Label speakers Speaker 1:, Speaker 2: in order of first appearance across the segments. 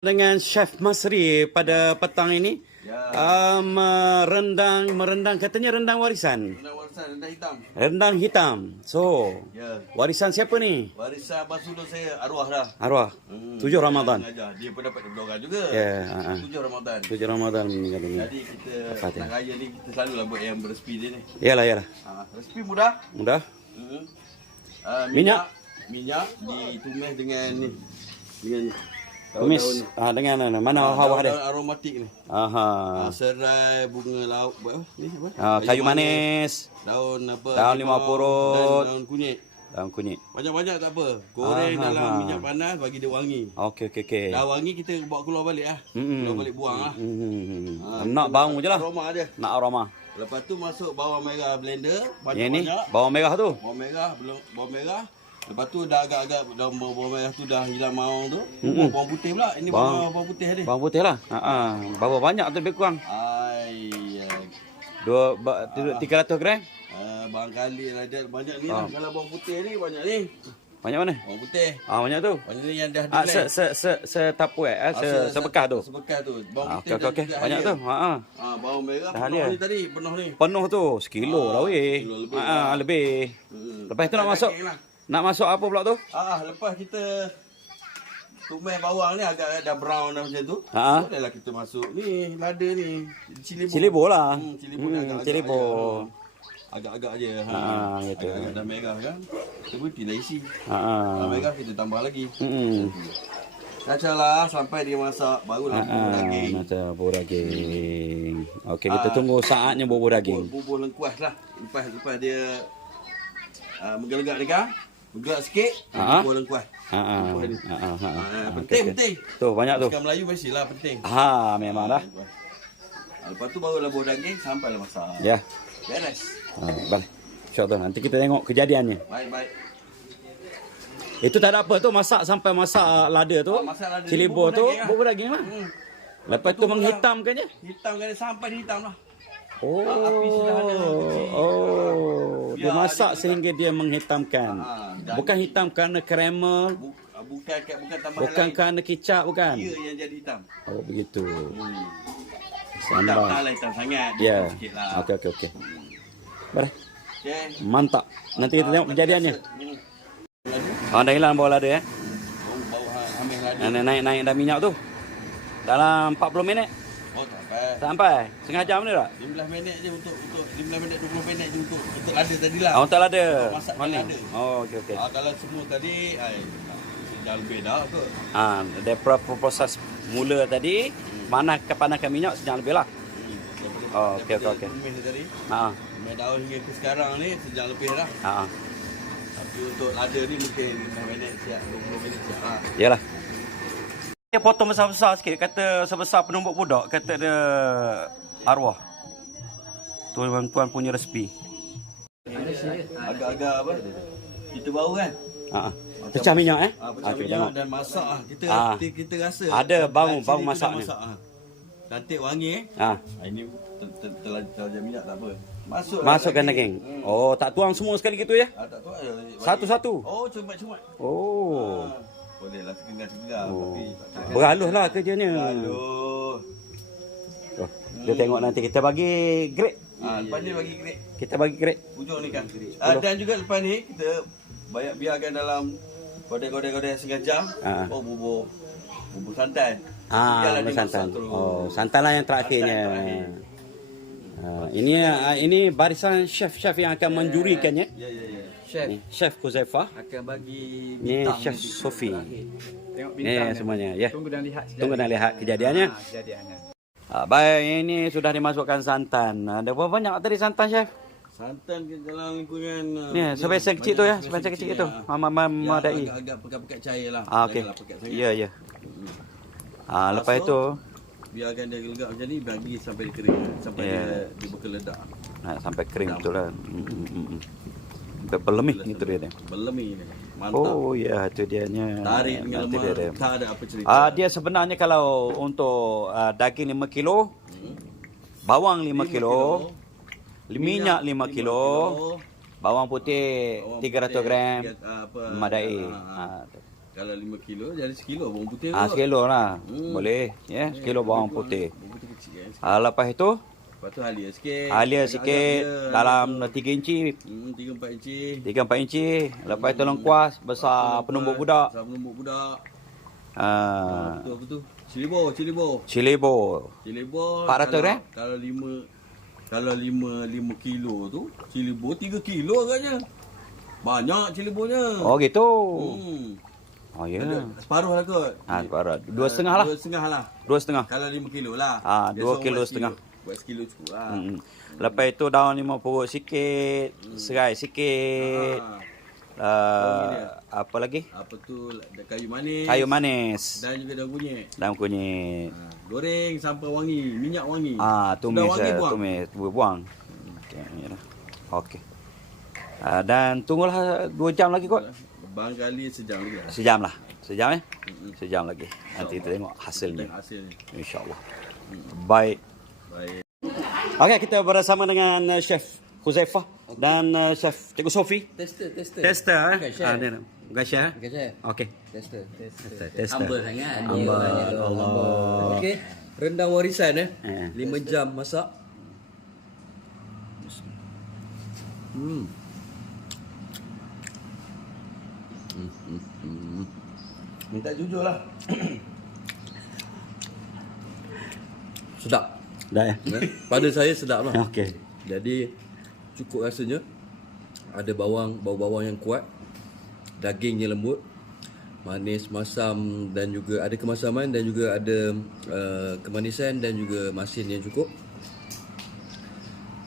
Speaker 1: dengan Chef Masri pada petang ini.
Speaker 2: Ya.
Speaker 1: Um, uh, rendang merendang katanya rendang warisan.
Speaker 2: Rendang warisan, rendang hitam.
Speaker 1: Rendang hitam. So,
Speaker 2: Ya.
Speaker 1: warisan siapa ni?
Speaker 2: Warisan abang sulung saya arwah dah.
Speaker 1: Arwah.
Speaker 2: Hmm.
Speaker 1: Tujuh Ramadan.
Speaker 2: Dia pun dapat daripada orang juga.
Speaker 1: Ya, ha, ha.
Speaker 2: Tujuh Ramadan.
Speaker 1: Tujuh Ramadan.
Speaker 2: Jadi kita
Speaker 1: ya.
Speaker 2: nak raya ni kita selalulah buat yang beresepi dia ni.
Speaker 1: Yalah, yalah.
Speaker 2: Ha, resepi mudah.
Speaker 1: Mudah.
Speaker 2: Hmm. Uh,
Speaker 1: Minyak?
Speaker 2: Minyak ditumis dengan ni. Dengan Daun-daun-
Speaker 1: ah, dengan mana? Mana
Speaker 2: Ah,
Speaker 1: hawa dia?
Speaker 2: aromatik ni.
Speaker 1: Aha.
Speaker 2: Ah, serai, bunga laut, apa? Ni apa?
Speaker 1: Ah, kayu manis.
Speaker 2: Daun apa?
Speaker 1: Daun limau purut.
Speaker 2: Daun kunyit.
Speaker 1: Daun kunyit.
Speaker 2: Banyak-banyak tak apa. Goreng
Speaker 1: Ah,
Speaker 2: dalam minyak panas bagi dia wangi.
Speaker 1: Okey, okey, okey.
Speaker 2: Dah wangi kita bawa keluar balik ah.
Speaker 1: Mm-mm.
Speaker 2: Keluar balik buang ah.
Speaker 1: Hmm.
Speaker 2: Ah,
Speaker 1: Nak bau je lah.
Speaker 2: Aroma dia.
Speaker 1: Nak aroma.
Speaker 2: Lepas tu masuk bawang merah blender
Speaker 1: Yang ni
Speaker 2: banyak-banyak.
Speaker 1: bawang merah tu.
Speaker 2: Bawang merah belum bawang merah. Lepas tu dah agak-agak daun bawang, merah tu dah hilang maung tu.
Speaker 1: Mm-mm.
Speaker 2: Bawang putih pula. Ini
Speaker 1: Bawang-
Speaker 2: bawang, bawang putih dia.
Speaker 1: Bawang putih lah. Ha ah. Berapa banyak tu lebih kurang?
Speaker 2: Ai.
Speaker 1: Dua ba- tu- 300 gram.
Speaker 2: Uh, barangkali ada banyak ni
Speaker 1: Ah.
Speaker 2: lah. Kalau bawang putih ni banyak ni.
Speaker 1: Banyak mana?
Speaker 2: Bawang putih.
Speaker 1: Ah banyak tu.
Speaker 2: Banyak ni yang dah
Speaker 1: Ah se se se se tapu eh, eh, se sebekas tu.
Speaker 2: Sebekas tu. Bawang
Speaker 1: Ah
Speaker 2: putih
Speaker 1: okey okey okey.
Speaker 2: dah
Speaker 1: Banyak tu. Ha ah.
Speaker 2: Ah, bawang merah
Speaker 1: Dah
Speaker 2: penuh ni tadi, penuh ni.
Speaker 1: Penuh tu sekilo
Speaker 2: Ah,
Speaker 1: lah weh.
Speaker 2: sekilo lebih
Speaker 1: Ha
Speaker 2: lah.
Speaker 1: ah lebih.
Speaker 2: Hmm.
Speaker 1: Lepas tu nak masuk
Speaker 2: lah.
Speaker 1: Nak masuk apa pula tu?
Speaker 2: Ah, ah, lepas kita tumis bawang ni agak dah brown dah macam tu.
Speaker 1: Ha ah.
Speaker 2: Bolehlah kita masuk ni lada ni. Cili
Speaker 1: Cili bo lah.
Speaker 2: Hmm, cili bo
Speaker 1: Hmm,
Speaker 2: agak-agak
Speaker 1: cili bo.
Speaker 2: Agak-agak je. Ha.
Speaker 1: Ah, gitu.
Speaker 2: Agak-agak dah merah kan. Kita putih lah isi.
Speaker 1: Ha ah.
Speaker 2: Dah merah kita tambah lagi.
Speaker 1: Hmm.
Speaker 2: Kacau lah sampai dia masak barulah
Speaker 1: Ha
Speaker 2: bubur
Speaker 1: ah.
Speaker 2: daging.
Speaker 1: Macam bubur daging. Okey kita
Speaker 2: Ah.
Speaker 1: tunggu saatnya bubur daging.
Speaker 2: Bubur, bubur lengkuas lah. Lepas lepas dia uh, menggelegak ni kan. Bergerak sikit,
Speaker 1: Ha?
Speaker 2: bubur lengkuas.
Speaker 1: Ha ah. Ha ah. ha, ah.
Speaker 2: Ah,
Speaker 1: Okey,
Speaker 2: penting,
Speaker 1: okey.
Speaker 2: penting.
Speaker 1: Tu banyak tu.
Speaker 2: Masakan Melayu mestilah penting.
Speaker 1: Ha memang dah.
Speaker 2: Ah, Lepas tu barulah bubur daging sampailah masak.
Speaker 1: Ya.
Speaker 2: Beres.
Speaker 1: Ha, baik. InsyaAllah nanti kita tengok kejadiannya.
Speaker 2: Baik, baik.
Speaker 1: Itu tak ada apa tu masak sampai masak lada tu.
Speaker 2: Ah, masak lada.
Speaker 1: Cili bo tu
Speaker 2: daging lah.
Speaker 1: bubur daging lah.
Speaker 2: Hmm.
Speaker 1: Lepas tu menghitamkannya.
Speaker 2: Hitam kan dia sampai hitam lah.
Speaker 1: Oh.
Speaker 2: api sudah ada.
Speaker 1: Oh. Dia
Speaker 2: Biar
Speaker 1: masak
Speaker 2: dia
Speaker 1: sehingga dia menghitamkan.
Speaker 2: Dan-
Speaker 1: Bukan hitam kerana kremel,
Speaker 2: Bu, ah, bukan bukan tambahan
Speaker 1: bukan
Speaker 2: lain.
Speaker 1: kerana kicap bukan.
Speaker 2: Dia yang jadi hitam.
Speaker 1: Oh begitu.
Speaker 2: Hmm. Tak
Speaker 1: Sambal.
Speaker 2: lah hitam sangat.
Speaker 1: Ya.
Speaker 2: Lah.
Speaker 1: Okey okey okey. Baik.
Speaker 2: Okay.
Speaker 1: Mantap. Nanti kita tengok kejadiannya.
Speaker 2: Hmm.
Speaker 1: Ah dah hilang bawah lada eh.
Speaker 2: Bau, bau ha- ambil lada.
Speaker 1: Naik naik naik dah minyak tu. Dalam 40 minit
Speaker 2: Oh, apa.
Speaker 1: sampai. Setengah jam ni tak?
Speaker 2: 15 minit je untuk untuk 15 minit 20 minit je untuk untuk lada tadi lah.
Speaker 1: Ah, untuk lada.
Speaker 2: Masak
Speaker 1: Mana?
Speaker 2: lada.
Speaker 1: Oh, okey okey.
Speaker 2: Ah, kalau semua tadi ai dah lebih dah kot.
Speaker 1: Ah, daripada proses mula tadi, mana kepanaskan minyak sejam lebih lah.
Speaker 2: Hmm. Daripada-
Speaker 1: Oh, okey, okey, okey.
Speaker 2: tumis tadi.
Speaker 1: Ha.
Speaker 2: Tumis daun hingga ke sekarang ni sejam lebih dah.
Speaker 1: Ha.
Speaker 2: Tapi untuk lada ni mungkin 15 minit siap, 20 minit siap lah.
Speaker 1: Yalah. Dia potong besar-besar sikit kata sebesar penumbuk budak kata dia arwah. Tuan-tuan punya resepi.
Speaker 2: Agak-agak apa? Kita bau kan?
Speaker 1: Ha. Pecah minyak eh?
Speaker 2: Ah, pecah
Speaker 1: Okey,
Speaker 2: minyak
Speaker 1: tengok.
Speaker 2: dan masak ah. Kita
Speaker 1: Ah.
Speaker 2: kita, kita rasa
Speaker 1: Ada bau- bau.
Speaker 2: Masak, ah. Cantik wangi eh.
Speaker 1: Ha.
Speaker 2: Ah, ini ter- ter- telah terlalu minyak tak apa. Masuk
Speaker 1: Masukkan daging.
Speaker 2: Hmm.
Speaker 1: Oh, tak tuang semua sekali gitu ya?
Speaker 2: Ah, tak ada.
Speaker 1: Satu-satu.
Speaker 2: Oh, cuma-cuma.
Speaker 1: Oh.
Speaker 2: Ah, boleh lah segengar-segengar
Speaker 1: Oh.
Speaker 2: tapi.
Speaker 1: Berhalus lah kerjanya.
Speaker 2: Aduh.
Speaker 1: Oh, dia tengok nanti kita bagi grade.
Speaker 2: Ah, lepas ni bagi grade
Speaker 1: Kita bagi grade.
Speaker 2: ujung ni kan. Ah, dan juga lepas ni kita banyak biarkan dalam godek-godek-godek setengah jam.
Speaker 1: Ah.
Speaker 2: Oh, bubur bubur santan.
Speaker 1: Ah,
Speaker 2: dia
Speaker 1: santan. Oh, santan lah yang terakhirnya.
Speaker 2: Santan terakhir.
Speaker 1: Ah, ini ah, ini barisan chef-chef yang akan menjurikannya.
Speaker 2: Ya, ya, ya.
Speaker 3: Chef
Speaker 1: Ni, chef Kuzaifah.
Speaker 3: akan bagi
Speaker 1: Ni
Speaker 3: bintang
Speaker 1: Chef
Speaker 3: nanti.
Speaker 1: Sofi.
Speaker 3: Tengok
Speaker 1: Ni
Speaker 3: bintang
Speaker 1: semuanya, ya.
Speaker 3: Tunggu dan lihat
Speaker 1: Tunggu dan lihat kejadiannya.
Speaker 3: Ha, kejadiannya.
Speaker 1: Ah, baik, ini sudah dimasukkan santan. Ada berapa banyak tadi santan chef?
Speaker 2: Santan ke dalam lingkungan
Speaker 1: Ni, sebesar kecil tu ya, sebesar kecil itu. Mama mama dai.
Speaker 2: Ya, agak pekat-pekat cair lah.
Speaker 1: Ah, okey.
Speaker 2: Pekat.
Speaker 1: Ya, ya. Ah, lepas itu
Speaker 2: Biarkan dia gelegak macam ni bagi sampai dia kering. Sampai
Speaker 1: Ya.
Speaker 2: dia dia berkeledak.
Speaker 1: nah, sampai kering betul lah. Hmm, hmm, Sampai berlemih itu dia. dia.
Speaker 2: Belemi ni. Mantap.
Speaker 1: Oh, ya, itu dianya.
Speaker 2: Tarik dengan lemah.
Speaker 1: dia, dia.
Speaker 2: Tak ada apa cerita.
Speaker 1: Ah, dia sebenarnya kalau untuk ah, daging 5 kilo,
Speaker 2: Hmm.
Speaker 1: bawang 5
Speaker 2: Lima
Speaker 1: kilo, minyak 5 kilo, bawang putih
Speaker 2: Bawang
Speaker 1: 300
Speaker 2: putih,
Speaker 1: gram,
Speaker 2: ah, apa,
Speaker 1: madai.
Speaker 2: ah. Ah, kalau 5 kilo jadi sekilo bawang putih.
Speaker 1: Ah,
Speaker 2: kot.
Speaker 1: sekilo lah.
Speaker 2: Hmm.
Speaker 1: Boleh. Ya, sekilo bawang putih.
Speaker 2: Bawang putih kecil kan.
Speaker 1: Ah, lepas itu,
Speaker 2: Lepas tu halia sikit.
Speaker 1: halia sikit
Speaker 2: dia.
Speaker 1: dalam 3 inci,
Speaker 2: Hmm, 3 4 inci.
Speaker 1: 3-4 inci. Lepas itu lengkuas besar penumbuk budak.
Speaker 2: Besar penumbuk budak.
Speaker 1: Ah,
Speaker 2: Betul betul. Cilibor, cilibor.
Speaker 1: Cilibo.
Speaker 2: Cilibor.
Speaker 1: 400
Speaker 2: kalau,
Speaker 1: eh?
Speaker 2: Kalau 5 kalau 5 5 kilo tu, cilibor 3 kilo agaknya. Banyak cilibornya.
Speaker 1: Oh gitu.
Speaker 2: Hmm.
Speaker 1: Oh ya.
Speaker 2: Ada Separuh lah kot.
Speaker 1: Ah, separuh. Dua setengah lah.
Speaker 2: Dua setengah lah.
Speaker 1: Dua setengah.
Speaker 2: Kalau 5 kilo lah.
Speaker 1: Ah,
Speaker 2: Biasa
Speaker 1: dua kilo setengah.
Speaker 2: Buat sekilo cukup lah.
Speaker 1: Hmm. Lepas itu daun lima purut sikit, serai sikit.
Speaker 2: Ah,
Speaker 1: Uh, apa lagi?
Speaker 2: apa tu kayu manis.
Speaker 1: Kayu manis.
Speaker 2: Dan juga daun kunyit.
Speaker 1: Daun kunyit.
Speaker 2: Ha, goreng sampai wangi, minyak wangi.
Speaker 1: Ah,
Speaker 2: Sudah
Speaker 1: tumis
Speaker 2: wangi
Speaker 1: eh,
Speaker 2: buang.
Speaker 1: tumis buang. Okey, ya. Okey. Ah, dan tunggulah dua jam lagi kot.
Speaker 2: Barangkali sejam lagi lah.
Speaker 1: Sejam lah. Sejam eh? Sejam lagi. Nanti kita tengok hasilnya.
Speaker 2: Tengok hasil ni.
Speaker 1: InsyaAllah. Baik.
Speaker 2: Baik.
Speaker 1: Okey, kita bersama dengan uh, Chef Huzaifah dan uh, Chef Cikgu Sofi.
Speaker 3: Tester, tester.
Speaker 1: Tester eh.
Speaker 3: Bukan chef.
Speaker 1: Ah, dia nak. Bukan chef eh?
Speaker 3: Bukan chef.
Speaker 1: Okey.
Speaker 3: Tester.
Speaker 1: Tester. Tester.
Speaker 3: Humble sangat.
Speaker 1: Humble. Allah.
Speaker 4: Okey, rendang warisan eh.
Speaker 1: Eh.
Speaker 4: 5 jam masak.
Speaker 2: Hmm. Minta jujur lah.
Speaker 4: Sedap.
Speaker 1: Dah ya.
Speaker 4: Eh, Pada saya sedap lah.
Speaker 1: Okey.
Speaker 4: Jadi cukup rasanya. Ada bawang, bau-bawang yang kuat. Dagingnya lembut. Manis, masam dan juga ada kemasaman dan juga ada uh, kemanisan dan juga masin yang cukup.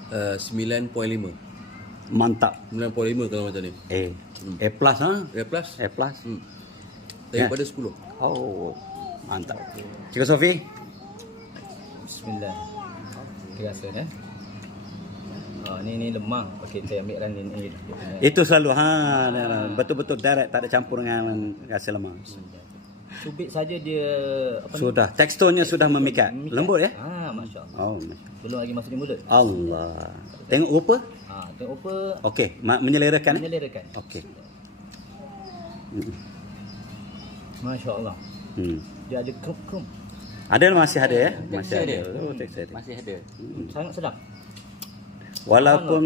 Speaker 4: Uh, 9.5.
Speaker 1: Mantap.
Speaker 4: 9.5 kalau macam ni.
Speaker 1: A. A plus ha?
Speaker 4: A plus
Speaker 1: A plus.
Speaker 4: hmm. daripada 10.
Speaker 1: Oh, mantap. Cikgu Sofi?
Speaker 3: Bismillah. Okey rasa eh. Oh, ni ni lemang. Okey, saya ambil ni ni punya.
Speaker 1: Itu selalu ha betul-betul direct tak ada campur dengan rasa lemang.
Speaker 3: Cubit saja dia apa
Speaker 1: Sudah, teksturnya sudah memikat.
Speaker 3: Memikat.
Speaker 1: Lembut ya?
Speaker 3: Ah, masya-Allah.
Speaker 1: Oh,
Speaker 3: Belum lagi masuk di mulut.
Speaker 1: Allah. Tengok rupa?
Speaker 3: Ah, tengok apa
Speaker 1: Okey, ma- menyelerakan eh?
Speaker 3: menyelerakan.
Speaker 1: Okey.
Speaker 3: Masya-Allah.
Speaker 1: Hmm.
Speaker 3: Dia ada krum-krum.
Speaker 1: Ada masih ada ya? Masih ada.
Speaker 3: dia.
Speaker 1: Oh, tekstur dia.
Speaker 3: Masih ada. Sangat sedap.
Speaker 1: Walaupun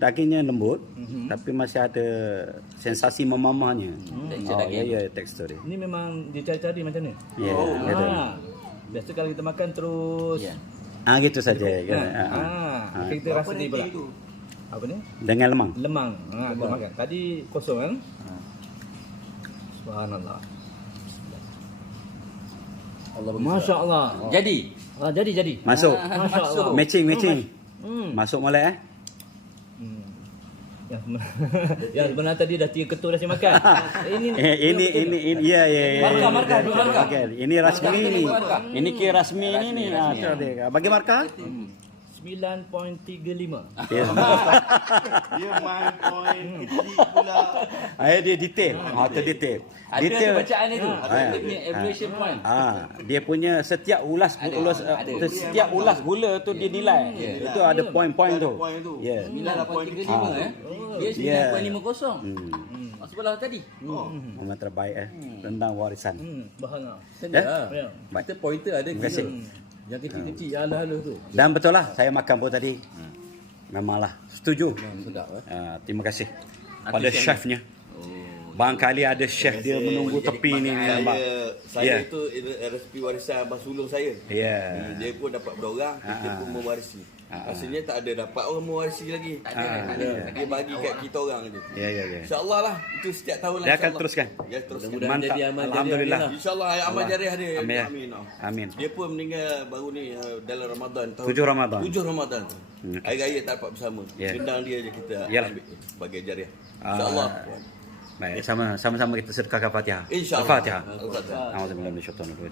Speaker 1: dagingnya lembut,
Speaker 3: Mhm.
Speaker 1: tapi masih ada sensasi memamahnya.
Speaker 3: Tekstur
Speaker 1: Oh,
Speaker 3: daging.
Speaker 1: ya ya tekstur dia.
Speaker 3: Ini memang dia cari-cari macam ni.
Speaker 1: Ya, betul.
Speaker 3: Ah. Biasa kalau kita makan terus
Speaker 4: Ya.
Speaker 1: Ah gitu saja kan.
Speaker 3: Nah,
Speaker 1: Ah, ah.
Speaker 3: ah, kita rasa dia pula. Apa ni?
Speaker 1: Dengan lemang.
Speaker 3: Lemang. Ha, kita makan. Tadi kosong kan? Subhanallah.
Speaker 4: Allah
Speaker 3: Masya Allah.
Speaker 4: Jadi,
Speaker 3: Ah, jadi jadi.
Speaker 1: Masuk.
Speaker 3: Masya Allah.
Speaker 1: Matching matching.
Speaker 3: Hmm.
Speaker 1: Masuk molek eh?
Speaker 3: Hmm. Ya, sebenarnya, ya sebenarnya tadi dah tiga ketul dah saya makan. ini
Speaker 1: Eh, ini ini ini ya ya ya.
Speaker 3: Markah, markah, dua markah.
Speaker 1: Okey, ini rasmi ni. Ini kira rasmi ni ni. Ah. Bagi markah?
Speaker 3: 9.35.
Speaker 1: Ya.
Speaker 2: Dia main point kecil pula.
Speaker 1: Ah, dia detail. Ah, tu detail. Detail.
Speaker 3: bacaan itu.
Speaker 1: Ah,
Speaker 3: Dia punya evaluation point.
Speaker 1: Ah, dia punya setiap ulas ulas uh, setiap ulas gula tu dia nilai. Itu ada poin-poin tu.
Speaker 2: Tu.
Speaker 1: Ya.
Speaker 3: 9.35 eh. Dia
Speaker 1: Ya.
Speaker 3: 9.50.
Speaker 1: Hmm.
Speaker 3: Oh, sebelah tadi.
Speaker 1: Memang terbaik eh. Rendang warisan.
Speaker 3: Hmm, bahannya.
Speaker 4: sedap.
Speaker 3: Ya.
Speaker 1: Baik.
Speaker 4: Kita pointer ada
Speaker 1: Terima kasih.
Speaker 4: Yang kecil-kecil yang halus-halus tu.
Speaker 1: Dan betul lah saya makan pun tadi. Memanglah setuju.
Speaker 4: Hmm, sedap eh.
Speaker 1: Ah, terima kasih pada chefnya. Barangkali ada chef dia menunggu tepi ni ni
Speaker 2: Saya,
Speaker 1: nampak.
Speaker 2: saya
Speaker 1: Ya.
Speaker 2: tu eh, resipi warisan abang sulung saya.
Speaker 1: Ya.
Speaker 2: Hmm, Dia pun dapat berorang, kita
Speaker 1: Ah.
Speaker 2: pun mewarisi.
Speaker 1: Ah.
Speaker 2: Rasanya tak ada dapat orang mewarisi lagi.
Speaker 1: Ah,
Speaker 2: Dia, dia bagi kat kita orang je.
Speaker 1: Ya ya ya.
Speaker 2: InsyaAllah lah. Itu setiap tahun lah.
Speaker 1: Dia akan teruskan.
Speaker 2: Ya, teruskan.
Speaker 4: Mudah-mudahan
Speaker 1: Mantap.
Speaker 4: jadi amal jariah
Speaker 1: Alhamdulillah.
Speaker 4: dia lah.
Speaker 2: InsyaAllah amal jariah dia.
Speaker 1: Amin. ya.
Speaker 2: Amin.
Speaker 1: Amin.
Speaker 2: Dia pun meninggal baru ni uh, dalam Ramadan. Tahun
Speaker 1: Tujuh Ramadan.
Speaker 2: Tujuh Ramadan.
Speaker 1: Hmm.
Speaker 2: Hari raya tak dapat bersama.
Speaker 1: Ya.
Speaker 2: Gendang dia je kita
Speaker 1: Yalah.
Speaker 2: ambil sebagai jariah.
Speaker 1: Ah.
Speaker 2: InsyaAllah.
Speaker 1: Baik, sama sama-sama kita sedekahkan Fatihah.
Speaker 2: InsyaAllah.
Speaker 1: Al-Fatihah.
Speaker 2: Al-Fatihah.
Speaker 1: Rajim.